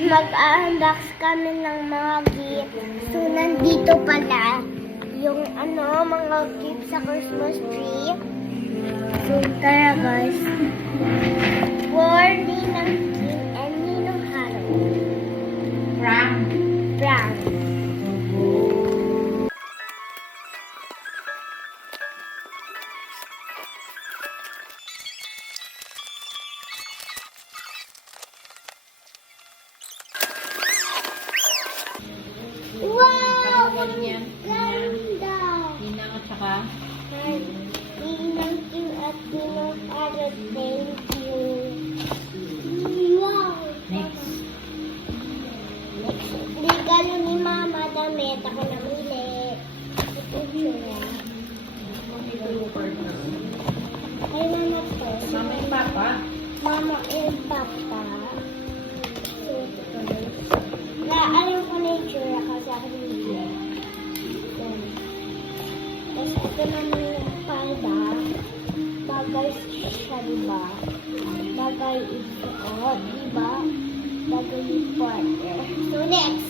mag-unbox kami ng mga gift. So, nandito pala yung mga gift sa Christmas tree. So, tara guys. For Ninang Kim and Ninong Haro. Prank. Prank. Wow! Ang Ganyan. ganda! Ninang at saka Ninang Kim at Ninong Haro, thank you. Wow! next. Regalo ni Mama, damit. Ako namili. Picture niya. Ay, Mama to. Mama and Papa. Mama and Papa. So, ayaw ko na yung tsura kasi ako namili. Yan. Tapos ito naman yung palda. Bagay siya, diba? Bagay ito, diba? Bagay yung partner. So, next.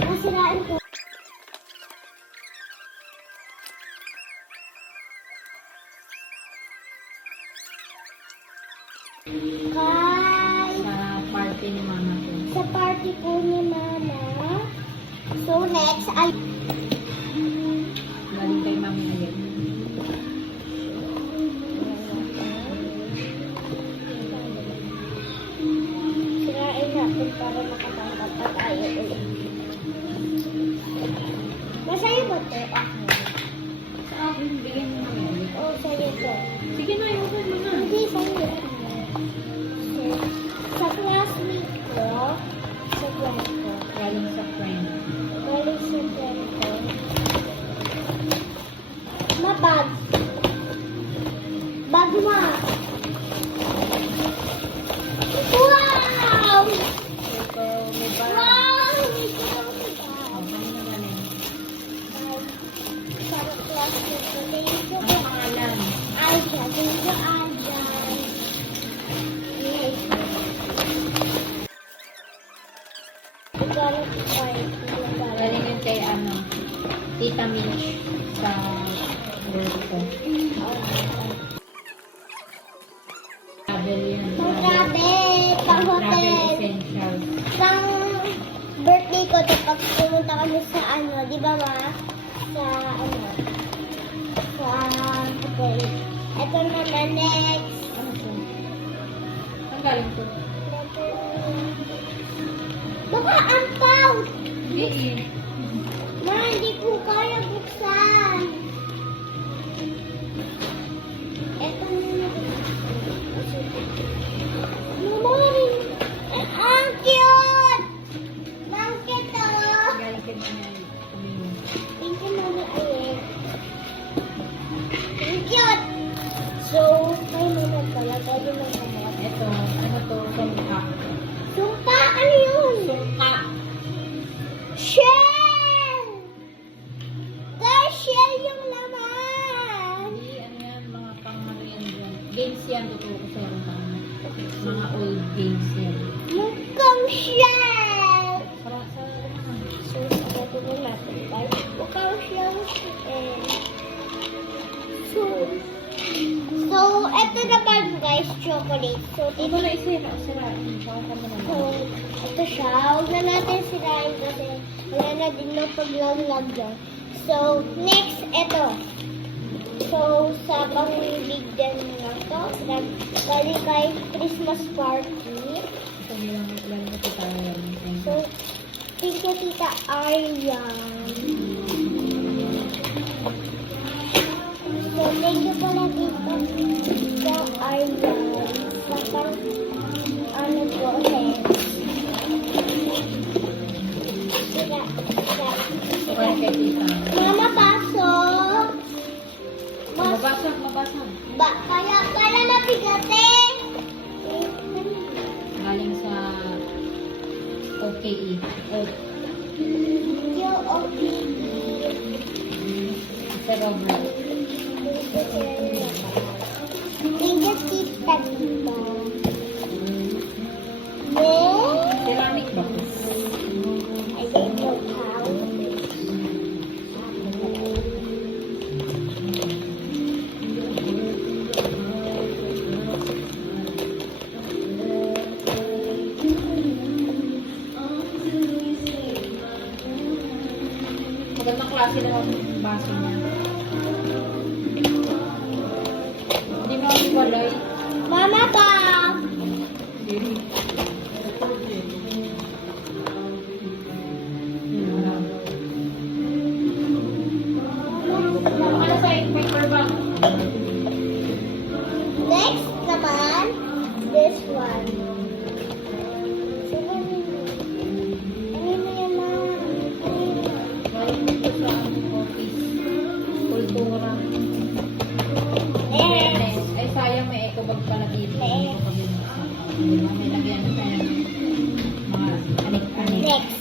Nasiraan ko. Kay Sa party ni Mama ko. sa party po ni Mama. So, next ay Galing kay Mami ulit. sirain natin para makatangkap pa tayo ulit. Masaya ba ito? Sa akin, bigyan mo na ulit. Oo, sa'yo ito. Sige na, yung mo na. Hindi, sa'yo. So, sa classmate ko, sa class ko, Galing sa friend. galing sa friend ko, mabag. Bag mo. Wow! Ito, may parang. Wow! Ito ang bag. Kanina galing. Sa classmate ko, thank you Ang po. pangalan. Aja, thank you, Aja. Yes. Galing sa party. Galing yun kay Tita Mitch sa work ko. Travel yun. Pang travel, pang Travel hotel, essentials. pang birthday ko to pag pumunta kami sa di ba ma? Sa sa hotel. Ito naman next. Ano to? Ang galing to? Baka ampaw! Hindi eh. Ma, hindi ko kaya buksan. Ito naman. Mama, ang cute! Ang cute oh! Galing kay Mami Camino. Thank you, Mami Ayen. Ang cute! So, may naman pala. Pwede mo naman. Ito, ano to? Sungka. Sungka! Ano yun? Sungka. Shell! Guys, shell yung laman! Hindi, ano yan, mga pang-ano yan dyan. Games yan, totoo ko sa mga old games yan. Mukhang shell! Sa So, sabi mo natin, guys. Mukhang shell. So, eto naman, guys, chocolate. So, Ito na isira. Baka ka naman. So, ito siya. Huwag na natin sirain kasi wala na din ng paglaglag dyan. So, next, ito. So, sa pang-bigyan na to, galing kay Christmas party. Ito lang ito tayo. So, thank you, Tita Aryan. So, thank you pala, Tita Aryan. Sa pang, po, Kaya kay tita. Mama, pasok. Mabasag. Kaya nabigatin. Galing sa OKE. Yung OPE. Sa Robert. Thank you, Tita. klase naman yung baso niya. Hindi mo ako walay. Mama ba? Ano sa paper bag? Next naman, this one. Sino yun? Kanino yan, Ma? Kanino? Galing dito sa office. Kultura. Next. Ay, sayang may eco bag pala dito. Next. May lagyan na tayo. Mga anik-anik. Next.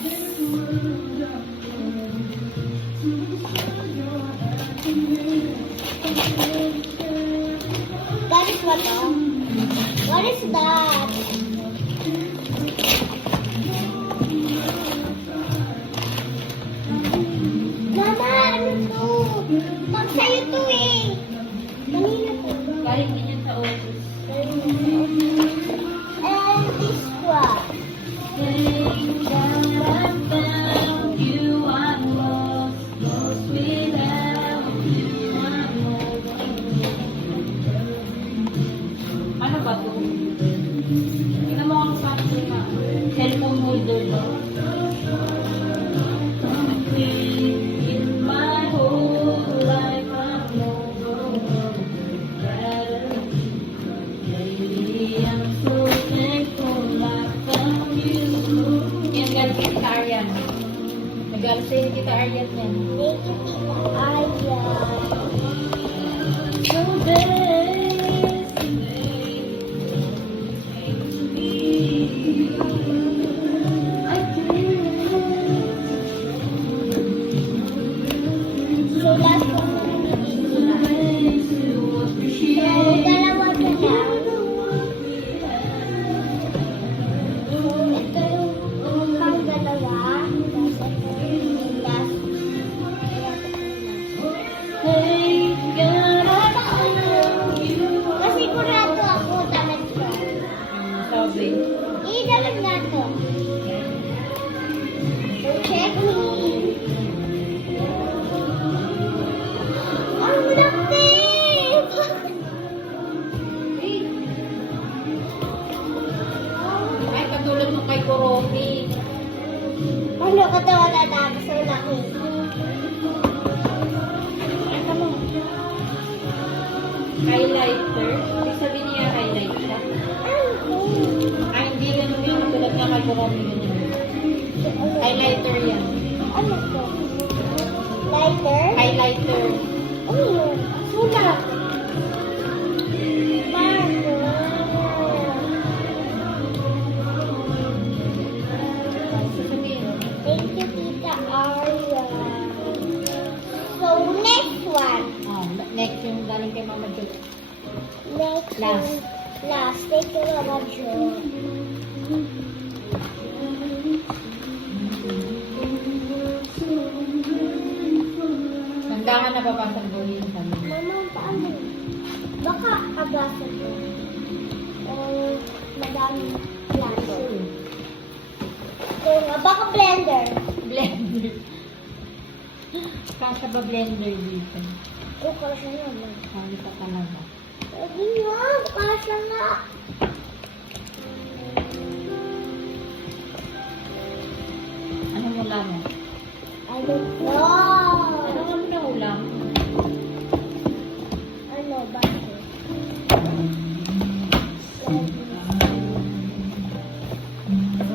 That is what, what is that? Mama, ano to? Pag sa'yo to eh. Kanina to. Galing din yan sa office. And this one. Ano ba to? Tingnan mo ang sabi na cellphone holder ba? In my whole life I've known lately I'm so thankful I found you. Yan, galing kay Tita Aryan. Nagalit sa'yo ni Tita Aryan yan. Thank you, Tita Aya. So bad. So, last one na nabibigyan. So, dalawa na lang. So, ito yung pang dalawa. Tapos ito yung last. Kasi kurado ako, tamad ko. Sabi. Idalag na to. So, check me. Ang laki! Ay, katulad mo kay Kuromi. Ano ka daw natapos ang laki? Ay, ano? Highlighter? Ibig sabihin niya highlight siya. Ano? Ay, hindi rin yung katulad nga kay Kuromi yun yun. Highlighter yan. Ano to? Lighter? Highlighter. Ano yun? Sulat. Marker. Sasabihin. Thank you, Tita Arya. So, next one. Oh, next yung galing kay Mama Jo. Next Last. one. Last. Thank you, Mama Jo. Nandahan na papasang buhin sa mga. Mama, paano? Baka abasa ko. Madaming plato. So, baka blender. Blender. Kasya ba blender dito? O, kasya naman. Kali ka talaga. Sabi nga, kasya nga. Ano mo lang? I don't know. Ano mo na ulam? Ano, bakit?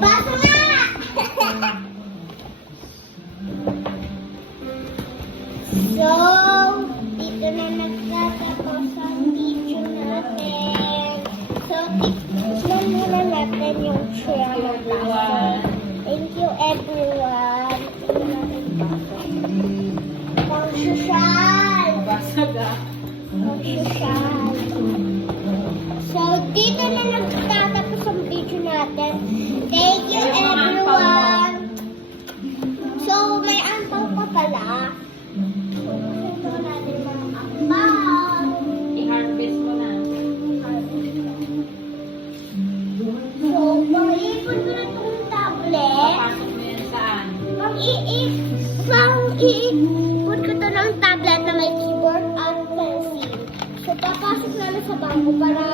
Baso nga! So, dito na nagtatapos ang video natin. So, tignan muna natin yung share ng baso. Thank you, everyone. Tignan natin baso. Pang social! Basag ah. Pang social. So, dito na nagtatapos ang video natin. Thank you, everyone. So, may ampaw pa pala. Ito natin ng ampaw. I-harvest mo na. So, pang-ipon ko na itong tablet. Papasok mo yan saan? Pang-iipon bangko para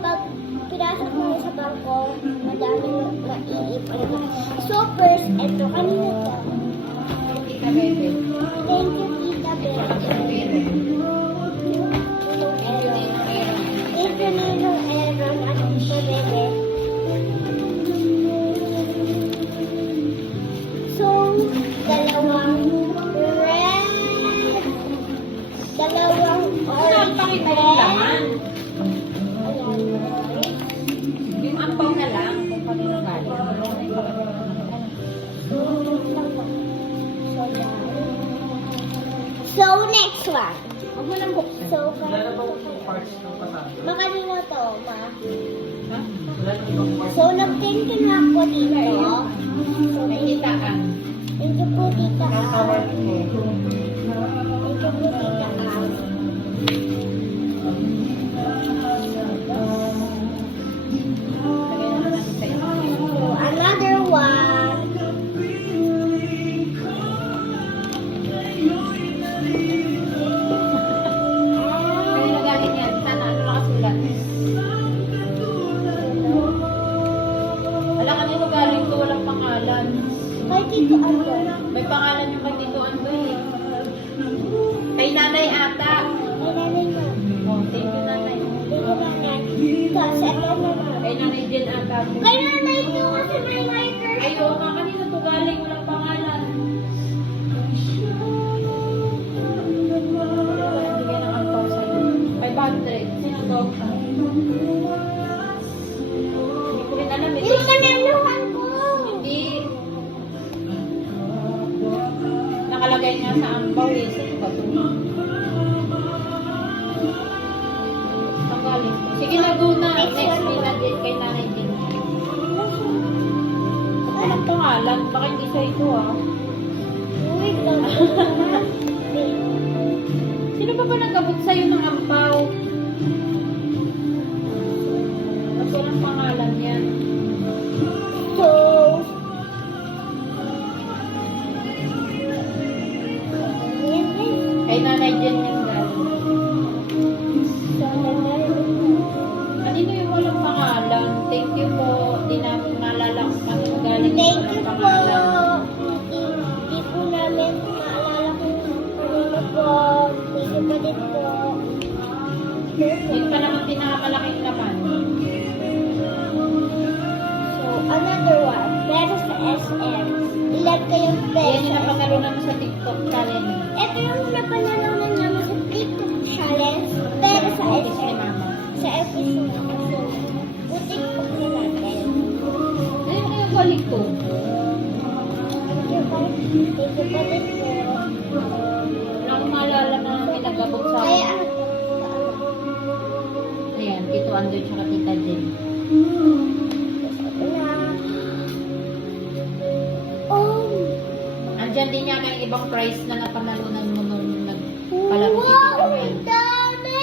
pag pinasok mo sa bangko, madaming maiipon. So first, ito, kanina to. Tita Bebe. Thank you, Tita Tsaka sa Bebe. Bebe. Thank you, Ninong Aaron at Tita Bebe. So, dalawang red, dalawang Ang orange pakita yung laman. Ayan. Yung ampaw na lang, kung kanino galing. So, next one. Huwag mo nang buksan. So, Wala na bang parts ng kasama? makanino to, ma? Ha? Wala na bang parts? So, nag-thank you na ako dito. So, May kitaan. thank you po, Tita Nakakawal Ann. ko. Thank you po, Tita Ann. Lagay naman natin sa inyo. So, another one. Kanino galing yan? Sana, ano nakasulat? Wala, kanino galing to? Walang pangalan. Kay Tito Ann. May pangalan yung kay Tito Andoy eh. Kay nanay ata. May nanay na. Oh, thank you nanay. Thank you, nanay. Kasi ito naman. Kay nanay din ata. Kay nanay ko kasi may writer. Ay, oo nga, kanino to galing? Walang pangalan. Bigyan ng ampaw sa'yo. 500. Sino to? Hindi ko rin alam eh. Yung kanaluhan ko. Hindi. Nakalagay nga sa ampaw eh. Sino ba to? Saan galing? Sige na, go na. Next Next one. nila din kay nanay din. Walang pangalan. Baka hindi siya ito ah. Wait lang. Sino ba nagabot sa'yo ng ampaw? Ba't walang pangalan yan? So, yan din. Kay nanay din yung galing. So, Kanino yung walang pangalan? Thank you po. Di na naalala kung kanino galing yung thank you walang po. pangalan. Hindi po namin maalala kung kanino po. Thank you po din po. Yun pa naman pinakamalaking laman. So, another one. Pero sa SM. Ilan kayong Yan peso? yung napanalunan mo sa TikTok challenge. Ito yung napanalunan namin sa TikTok challenge. Pero sa Office ni SM. Mama. Sa episode. Butik po na natin. Ayun na yung balik ko. Thank you po. Thank you po din po. Wala akong maalala na may nagabot sa Kaya akin. ano? Ayan, Tito Andoy tsaka Tita Jen. Oh! Andyan din yata yung ibang prize na napanalunan mo nung nagpalaro si Tita Wow! Mel. Ang dami!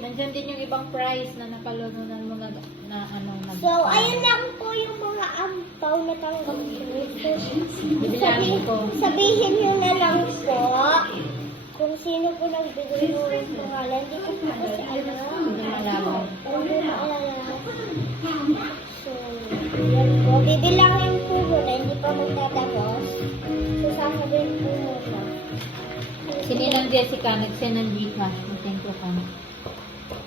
Nandyan din yung ibang prize na napalalunan mo na ano. So, ayun lang po yung mga ampaw na tanggap ko. Bibilangin ko. Sabihin nyo na lang po kung sino po nagbigay ng pangalan. Hindi ko po kasi alam. Hindi malaman. Hindi ko maalala. So, yan po. Bibilangin po muna. Hindi pa magtatapos. So, sasabihin po muna. Si Ninang Jessica, nag-send ng Gcash. Thank you ka.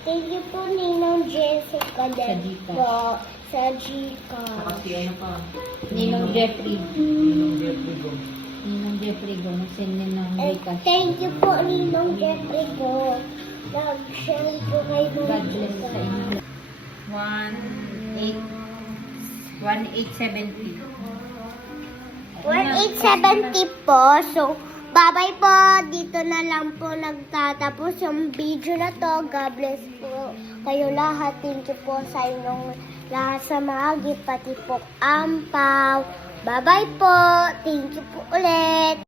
Thank you po, Ninong Jessica din Gcash. po. Sa Gcash. Kasi ano pa? Ninong Jeffrey. Yung Jeffrey ko. Ninong Jeffrey go, nag-send din ng And Gcash. thank you po, Ninong Jeffrey po. Nag-share po kay God bless sa inyo. 1870. 1870 po. So, bye-bye po. Dito na lang po nagtatapos yung video na to. God bless po kayo lahat. Thank you po sa inyong lahat sa mga gift, pati po ampaw. Bye-bye po. Thank you po ulit.